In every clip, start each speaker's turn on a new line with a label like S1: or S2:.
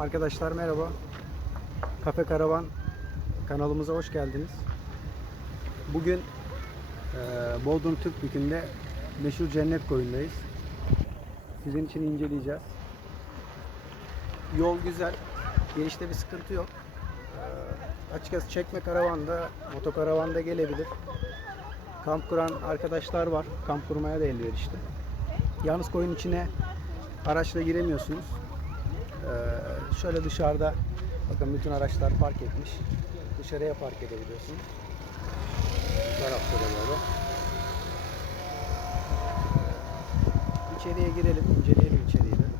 S1: Arkadaşlar merhaba. Kafe Karavan kanalımıza hoş geldiniz. Bugün e, Bodrum Türk Bükü'nde meşhur Cennet Koyu'ndayız. Sizin için inceleyeceğiz. Yol güzel. Girişte bir sıkıntı yok. E, açıkçası çekme karavanda, motokaravanda gelebilir. Kamp kuran arkadaşlar var. Kamp kurmaya da elverişli. Yalnız koyun içine araçla giremiyorsunuz. Ee, şöyle dışarıda bakın bütün araçlar park etmiş. Dışarıya park edebiliyorsunuz. Bu tarafta da böyle. İçeriye girelim, inceleyelim içeriği de.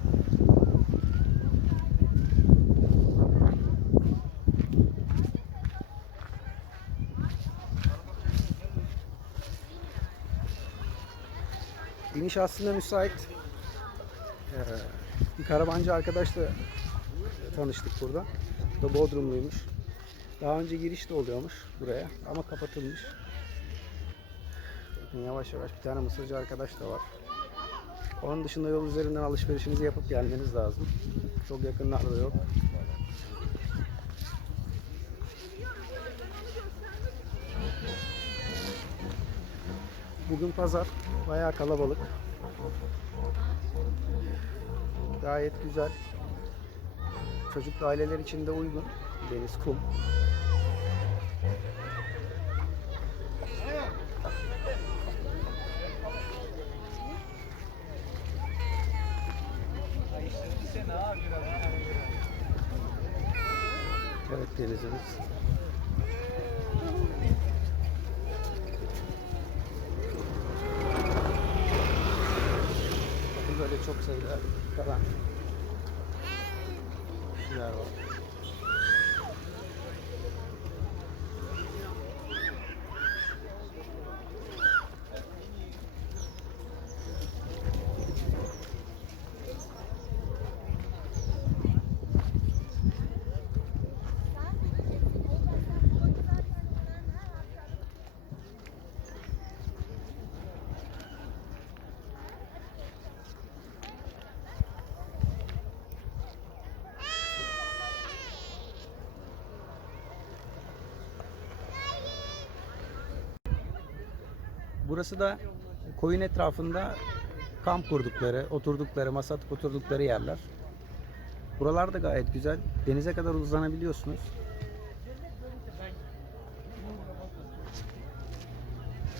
S1: İniş aslında müsait. Ee, bir karavancı arkadaşla tanıştık burada. Bu da Bodrumluymuş. Daha önce giriş de oluyormuş buraya ama kapatılmış. Bakın yavaş yavaş bir tane mısırcı arkadaş da var. Onun dışında yol üzerinden alışverişinizi yapıp gelmeniz lazım. Çok yakınlarda yok. Bugün pazar. Bayağı kalabalık. Gayet güzel. Çocuklu aileler için de uygun. Deniz, kum. Evet denizimiz. Böyle çok sayıda kalan kişiler var. Burası da koyun etrafında kamp kurdukları, oturdukları, masa atıp oturdukları yerler. Buralar da gayet güzel. Denize kadar uzanabiliyorsunuz.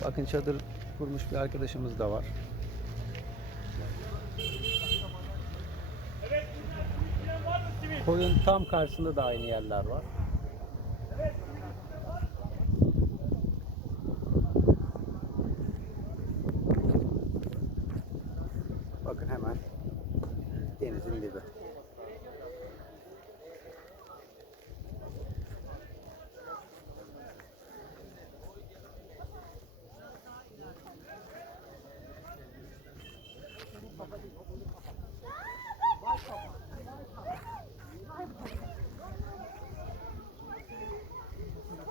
S1: Bakın çadır kurmuş bir arkadaşımız da var. Koyun tam karşısında da aynı yerler var. Denizin dibi.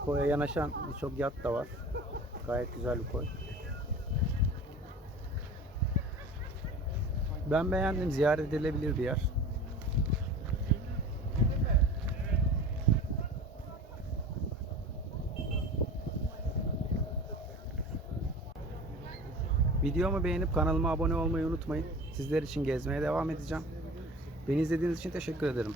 S1: Koya yanaşan birçok yat da var. Gayet güzel bir koy. Ben beğendim. Ziyaret edilebilir bir yer. Videomu beğenip kanalıma abone olmayı unutmayın. Sizler için gezmeye devam edeceğim. Beni izlediğiniz için teşekkür ederim.